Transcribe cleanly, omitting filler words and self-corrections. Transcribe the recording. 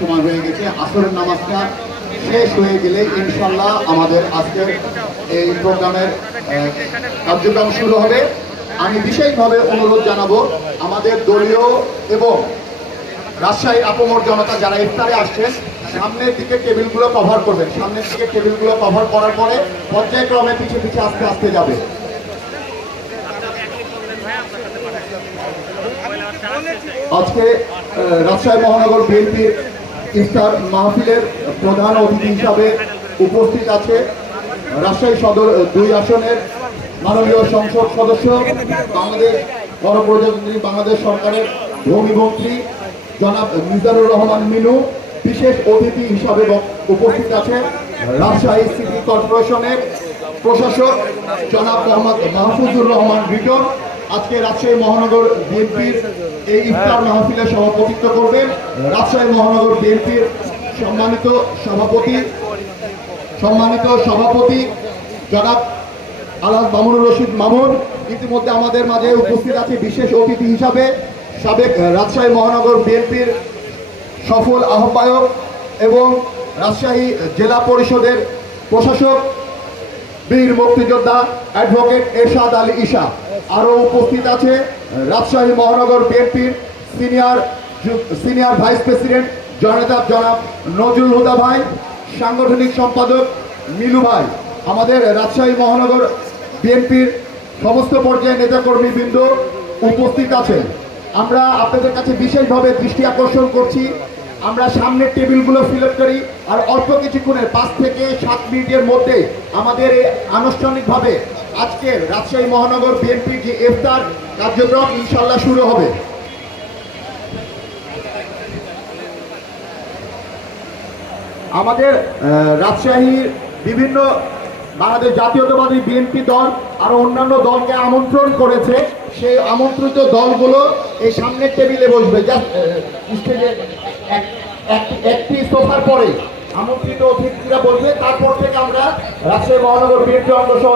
সময় হয়ে গেছে। আসরের নামাজটা শেষ হয়ে গেলে ইনশাল্লাহ আমাদের আজকের এই প্রোগ্রামের কার্যক্রম শুরু হবে। আমি বিশেষভাবে অনুরোধ জানাবো আমাদের দলীয় এবং রাজশাহী আপমর জনতা যারা ইফতারে আসছেন সামনের দিকে টেবিলগুলো কভার করবেন। সামনের দিকে টেবিলগুলো কভার করার পরে পর্যায়ক্রমে পিছিয়ে পিছিয়ে আস্তে আস্তে যাবে। আজকে রাজশাহী মহানগর বিএনপির ইফতার মাহফিলের প্রধান অতিথি হিসাবে উপস্থিত আছে রাজশাহী সদর 2 আসনের মাননীয় সংসদ সদস্য, বাংলাদেশ গণপ্রজাতন্ত্রী বাংলাদেশ সরকারের ভূমিমন্ত্রী জনাব মিজানুর রহমান মিনু। বিশেষ অতিথি হিসাবে উপস্থিত আছে রাজশাহী সিটি কর্পোরেশনের প্রশাসক জনাব মোহাম্মদ মাহফুজুর রহমান রিটন। আজকে রাজশাহী মহানগর বিএনপির এই ইফতার মাহফিলে সভাপতিত্ব করবেন রাজশাহী মহানগর বিএনপির সম্মানিত সভাপতি জনাব আলহাজ মামুনুর রশিদ মামুন। ইতিমধ্যে আমাদের মাঝে উপস্থিত আছে বিশেষ অতিথি হিসাবে সাবেক রাজশাহী মহানগর বিএনপির সফল আহ্বায়ক এবং রাজশাহী জেলা পরিষদের প্রশাসক বীর মুক্তিযোদ্ধা অ্যাডভোকেট এরশাদ আলী ঈশা। আরও উপস্থিত আছে রাজশাহী মহানগর বিএনপির সিনিয়র ভাইস প্রেসিডেন্ট জনাব নজরুল হুদা ভাই, সাংগঠনিক সম্পাদক মিলু ভাই। আমাদের রাজশাহী মহানগর বিএনপির সমস্ত পর্যায়ের নেতাকর্মীবৃন্দ উপস্থিত আছেন। আমরা আপনাদের কাছে বিশেষভাবে দৃষ্টি আকর্ষণ করছি, আমরা সামনের টেবিলগুলো ফিল আপ করি আর অল্প কিছুক্ষণের 5 থেকে 7 মিনিটের মধ্যে আমাদের আনুষ্ঠানিকভাবে আজকের রাজশাহী মহানগর বিএনপির যে ইফতার কার্যক্রম ইনশাল্লাহ শুরু হবে। আমাদের রাজশাহীর বিভিন্ন বাংলাদেশ জাতীয়তাবাদী বিএনপি দল আরো অন্যান্য দলকে আমন্ত্রণ করেছে। সেই আমন্ত্রিত দলগুলো এই সামনের টেবিলে বসবে। জাস্ট স্টেজে একটি সোফার পরে আমন্ত্রিত অতিথিরা বসবে। তারপর থেকে আমরা রাজশাহী মহানগর বিএনপি অঙ্গ সহ